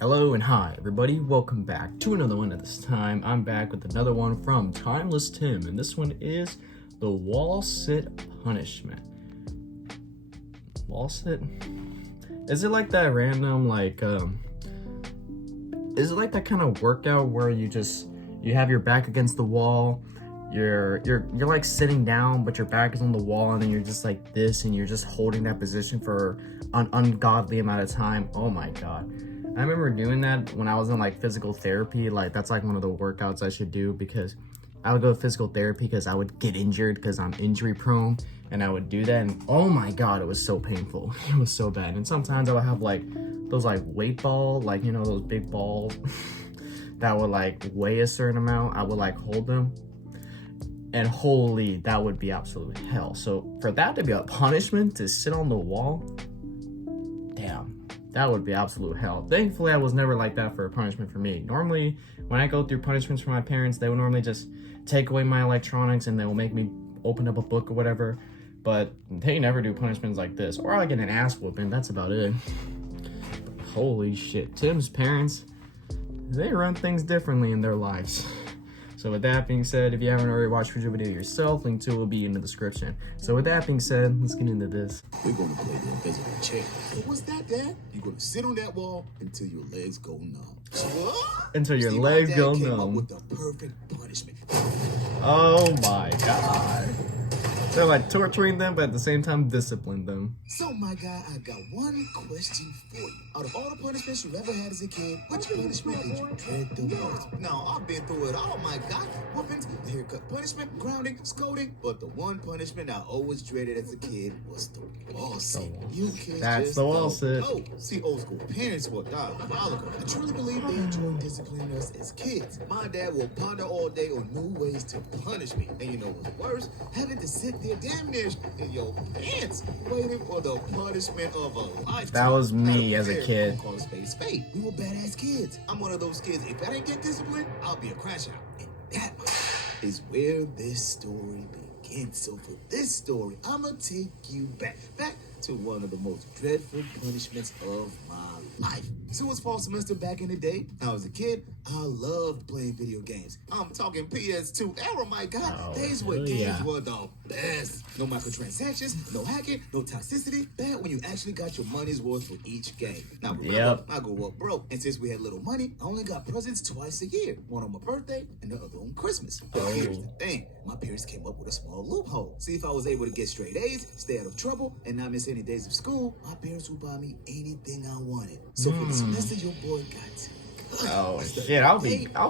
Hello and hi everybody, welcome back to another one. At this time, I'm back with another one from Timeless Tim, and this one is the wall sit punishment. Wall sit? Is it like that random is it like that kind of workout where you have your back against the wall, you're like sitting down but your back is on the wall and then you're just like this and you're just holding that position for an ungodly amount of time? Oh my god. I remember doing that when I was in like physical therapy. Like that's like one of the workouts I should do, because I would go to physical therapy because I would get injured because I'm injury prone, and I would do that and oh my god, it was so painful. It was so bad. And sometimes I would have like those like weight ball, like, you know, those big balls that would like weigh a certain amount. I would like hold them, and holy, that would be absolute hell. So for that to be a punishment, to sit on the wall, damn, that would be absolute hell. Thankfully, I was never like that for a punishment for me. Normally, when I go through punishments for my parents, they would normally just take away my electronics and they will make me open up a book or whatever. But they never do punishments like this. Or I get an ass whooping, that's about it. But holy shit, Tim's parents, they run things differently in their lives. So with that being said, if you haven't already watched the video yourself, link to it will be in the description. So with that being said, let's get into this. We're gonna play the invisible chair. So what's that, Dad? You're gonna sit on that wall until your legs go numb. What? Until your legs go came up numb. with the perfect punishment. Oh my god. They're like torturing them, but at the same time discipline them. So my guy, I got one question for you. Out of all the punishments you ever had as a kid, which punishment did you dread the most? Now, I've been through it all, my God. Whoopings, the haircut punishment, grounding, scolding. But the one punishment I always dreaded as a kid was the wall sit. You kids That's just the wall sit. Oh, see, old school parents were diabolical. I truly believe they enjoy disciplining us as kids. My dad will ponder all day on new ways to punish me. And you know what's worse? Having to sit there damn near in your pants waiting for the punishment of a lifetime. That was me as a kid. Call a spade spade. We were badass kids. I'm one of those kids. If I didn't get disciplined, I'll be a crash out. And that is where this story begins. So for this story, I'm gonna take you back to one of the most dreadful punishments of my life. So it was fall semester back in the day. I was a kid. I loved playing video games. I'm talking PS2 era, my God. Oh, Days where games yeah. were the best. No microtransactions, no hacking, no toxicity. Bad when you actually got your money's worth for each game. Now remember, I grew up broke, and since we had little money, I only got presents twice a year. One on my birthday and the other on Christmas. But here's the thing. My parents came up with a small loophole. See, if I was able to get straight A's, stay out of trouble, and not miss any days of school, my parents would buy me anything I wanted. So for the semester, your boy got Oh shit, I'll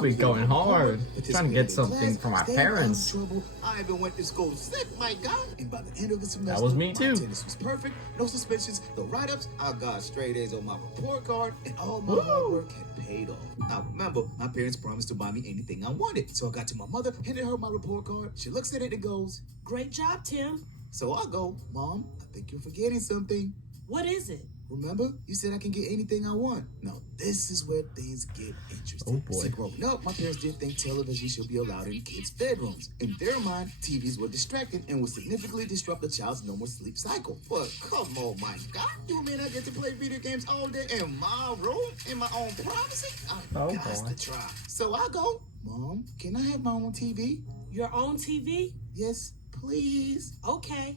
be going hard, trying to get something from my parents. I even went to school sick, my God. And by the end of the semester, That was me too. My attendance was perfect, no suspensions, no write-ups. I got straight A's on my report card, and all my hard work had paid off. Now remember, my parents promised to buy me anything I wanted. So I got to my mother, handed her my report card. She looks at it and goes, "Great job, Tim. So I go, Mom, I think you're forgetting something. What is it?" Remember, you said I can get anything I want. Now, this is where things get interesting. Oh boy. See, growing up, my parents didn't think television should be allowed in kids' bedrooms. In their mind, TVs were distracting and would significantly disrupt the child's normal sleep cycle. But come on, my God, you mean I get to play video games all day in my room, in my own privacy? I got to try. So I go, Mom, can I have my own TV? Your own TV? Yes, please. Okay.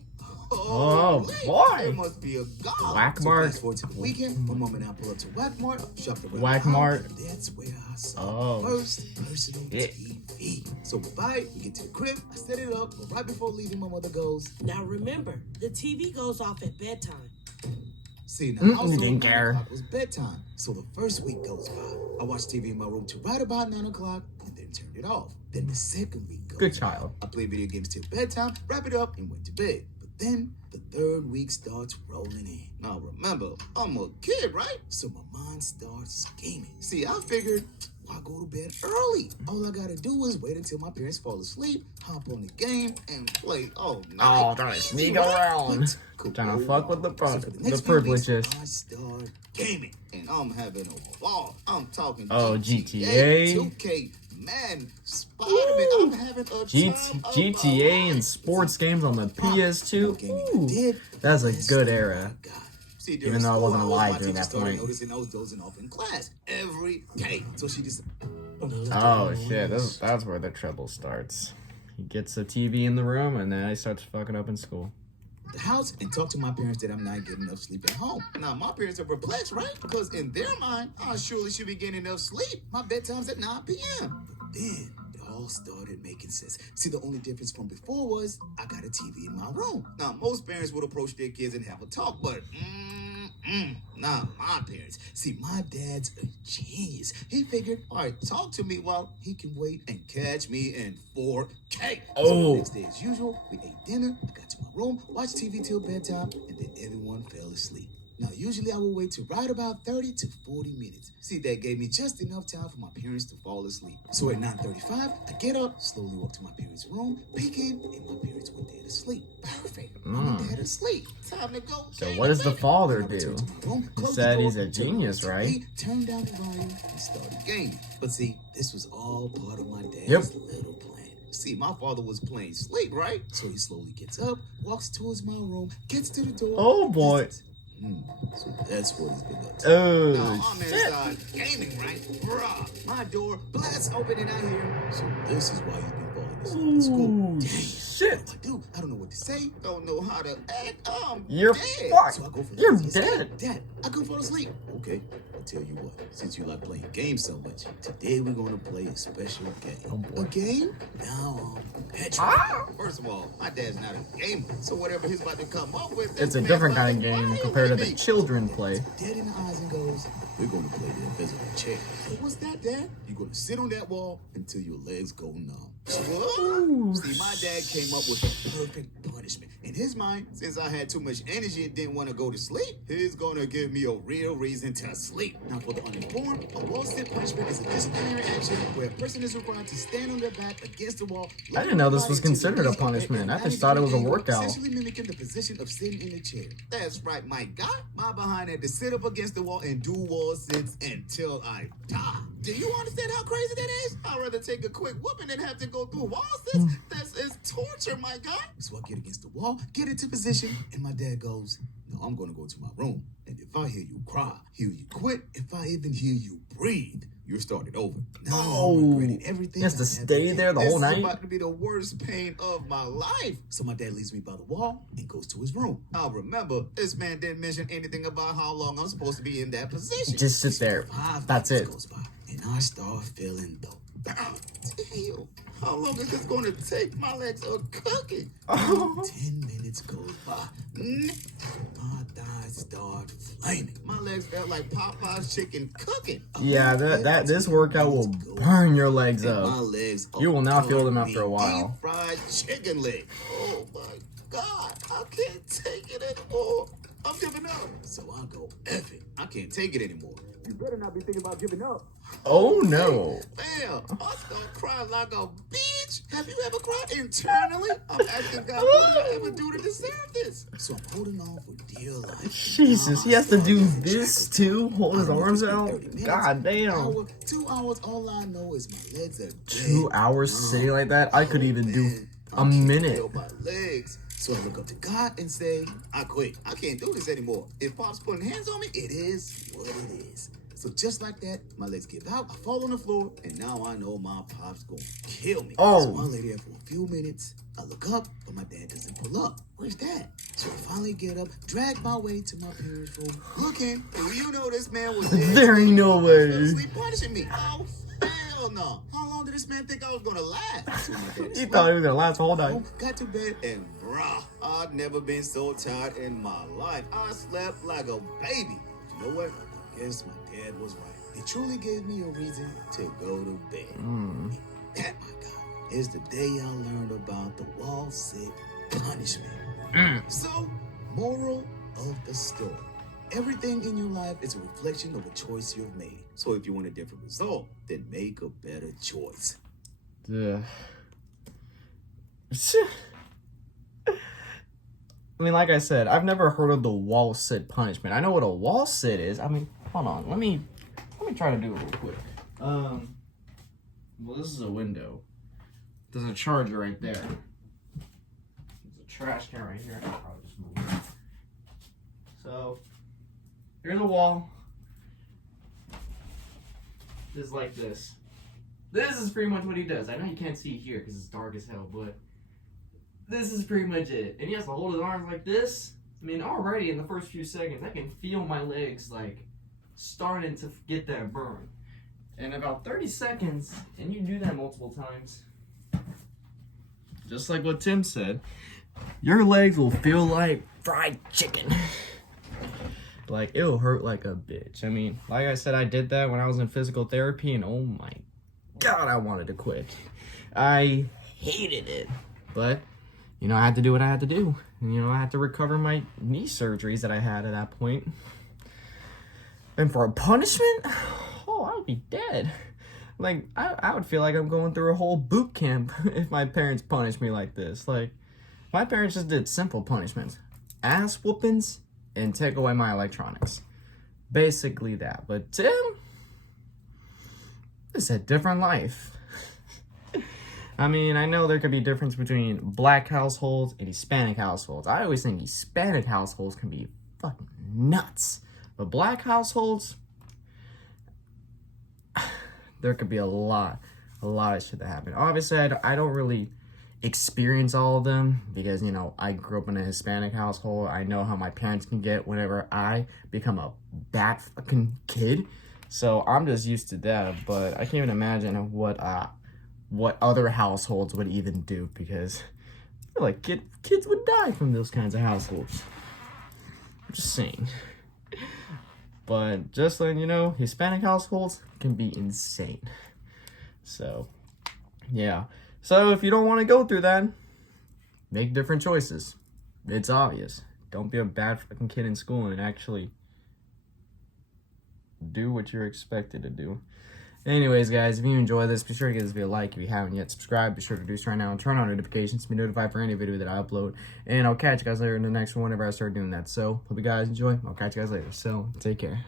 Oh boy. There must be a God. Whack-Mart. So fast forward to the weekend, my mom and I pull up to Whack-Mart, shop around Whack-Mart. the house, and that's where I saw the first personal TV. So we buy it, we get to the crib, I set it up, but right before leaving, my mother goes, Now remember, the TV goes off at bedtime. see, now also, didn't 9 care. o'clock was bedtime. So the first week goes by. I watched TV in my room till right about 9 o'clock and then turned it off. Then the second week goes Good by. child. I played video games till bedtime, wrap it up, and went to bed. But then the third week starts rolling in. Now remember, I'm a kid, right? So my mind starts scheming. See, I figured, why go to bed early? All I gotta do is wait until my parents fall asleep, hop on the game, and play all night. Oh, trying to sneak around. Trying to fuck with the privileges. I start gaming, and I'm having a ball. I'm talking Oh, GTA, GTA. 2K, man, Spider-Man. I'm having a time of GTA my and life. sports games on the PS2. Ooh, Ooh, that's a good era. See, during Even though I school wasn't hours, alive my during teacher that started point. noticing I was dozing off in class every day. So she just... Oh shit, that's where the trouble starts. He gets a TV in the room and then he starts fucking up in school. the house and talk to my parents that I'm not getting enough sleep at home. Now, my parents are perplexed, right? Because in their mind, I surely should be getting enough sleep. My bedtime's at 9 p.m. But then it all started making sense. See, the only difference from before was I got a TV in my room. Now, most parents would approach their kids and have a talk, but nah, my parents. See, my dad's a genius. He figured, all right, talk to me while he can wait and catch me in 4K. So the next day, as usual, we ate dinner, I got to my room, watched TV till bedtime, and then everyone fell asleep. Now, usually I will wait to right about 30 to 40 minutes. See, that gave me just enough time for my parents to fall asleep. So at 9:35, I get up, slowly walk to my parents' room, peek in, and my parents were dead asleep. Perfect. Mom and dad asleep. Time to go. So what does the father I returned do? to my room, He closed the said door, he's a turned on genius, the TV, right? Turned down the volume and started gaming. But see, this was all part of my dad's Yep. little plan. See, my father was playing sleep, right? So he slowly gets up, walks towards my room, gets to the door. Oh boy. So that's what he's been up to. Oh Now, I'm shit. inside gaming, right? Bruh, my door blasts open and I hear. So this is why he's been falling asleep in school. Ooh, Dang. shit. What do I do? I don't know what to say. Don't know how to act. You're dead. fucked. So I go for the You're easiest dead. escape. Dad, I couldn't fall asleep. Okay, I'll tell you what. Since you like playing games so much, today we're gonna play a special game. Oh, boy. A game? Now I'm petrified. First of all, my dad's not a gamer, so whatever he's about to come up with, It's a this different man's kind of about game to compared to violate the me. children play. Dead in the eyes and goes, we're gonna play the invisible chair. Hey, what's that, Dad? You're gonna sit on that wall until your legs go numb. What? Ooh, See, my dad came up with the perfect punishment. In his mind, since I had too much energy and didn't want to go to sleep, he's gonna give me a real reason to sleep. Now, for the uninformed, a wall-sit punishment is a disciplinary action where a person is required to stand on their back against the wall. I didn't know this was considered a punishment. I just thought it was a workout. Essentially mimicking the position of sitting in a chair. That's right, my guy. My behind had to sit up against the wall and do wall sits until I die. Do you understand how crazy that is? I'd rather take a quick whooping than have to go through wall sits. This is torture, my guy. So I get against the wall, get into position, and my dad goes, no, I'm gonna go to my room. And if I hear you cry, hear you quit, if I even hear you breathe, you're started over. Now I'm regretting everything. He has to I stay ever there did. the whole This night? is about to be the worst pain of my life. So my dad leaves me by the wall and goes to his room. Now remember, this man didn't mention anything about how long I'm supposed to be in that position. Just sit there. 5 That's minutes it. goes by, and I start feeling the damn. How long is this going to take? My legs are cooking. 10 minutes goes by. My thighs start flaming. My legs felt like Popeye's chicken cooking. Yeah, this workout will burn your legs And up. my legs You will not feel them are after a while. deep fried chicken leg. Oh my God, I can't take it anymore. I'm giving up. So I go, F it. I can't take it anymore. You better not be thinking about giving up. Oh no. Damn, I start crying like a bitch. Have you ever cried internally? I'm asking God, what did I ever do to deserve this? So I'm holding on for dear life. Jesus, he has to do this too? Hold his arms out? God damn. Hour, 2 hours, all I know is my legs are dead. 2 hours sitting like that? I could even do a minute. Feel my legs. So I look up to God and say, I quit. I can't do this anymore. If Pop's putting hands on me, it is what it is. So just like that, my legs give out, I fall on the floor, and now I know my Pop's gonna kill me. Oh. So I lay there for a few minutes. I look up, but my dad doesn't pull up. Where's Dad? So I finally get up, drag my way to my parents' room, looking, and you know this man was dead. There ain't no way. Sleep punishing me. Oh, hell no. How long did this man think I was gonna last? So my dad He slept. thought he was gonna last the whole night. Got to bed and bruh, I've never been so tired in my life. I slept like a baby. You know what? I guess my dad was right. It truly gave me a reason to go to bed. That, my God, is the day I learned about the wall sit punishment. So, moral of the story. Everything in your life is a reflection of a choice you've made. So if you want a different result, then make a better choice. Ugh. I mean, like I said, I've never heard of the wall sit punishment. I know what a wall sit is. I mean, hold on. Let me try to do it real quick. Well, this is a window. There's a charger right there. There's a trash can right here. I'll probably just move it. So, Here's a wall. Just like this. This is pretty much what he does. I know you can't see here because it's dark as hell, but this is pretty much it. And he has to hold his arms like this. I mean, already in the first few seconds, I can feel my legs like starting to get that burn. In about 30 seconds, and you do that multiple times, just like what Tim said, your legs will feel like fried chicken. Like, it'll hurt like a bitch. I mean, like I said, I did that when I was in physical therapy, and oh my God, I wanted to quit. I hated it. But, you know, I had to do what I had to do. And, you know, I had to recover my knee surgeries that I had at that point. And for a punishment, oh, I would be dead. Like, I would feel like I'm going through a whole boot camp if my parents punished me like this. Like, my parents just did simple punishments. Ass whoopings and take away my electronics. Basically that. But Tim, it's a different life. I mean, I know there could be a difference between black households and Hispanic households. I always think Hispanic households can be fucking nuts. But black households, there could be a lot of shit that happen. Obviously, I don't really experience all of them because, you know, I grew up in a Hispanic household. I know how my parents can get whenever I become a bad fucking kid. So I'm just used to that. But I can't even imagine what other households would even do, because I feel like kids would die from those kinds of households. I'm just saying. But just letting you know, Hispanic households can be insane. So, yeah. So if you don't want to go through that, make different choices. It's obvious. Don't be a bad fucking kid in school and actually do what you're expected to do. Anyways, guys, if you enjoy this, be sure to give this video a like. If you haven't yet subscribed, be sure to do so right now and turn on notifications to be notified for any video that I upload. And I'll catch you guys later in the next one whenever I start doing that. So, hope you guys enjoy. I'll catch you guys later. So, take care.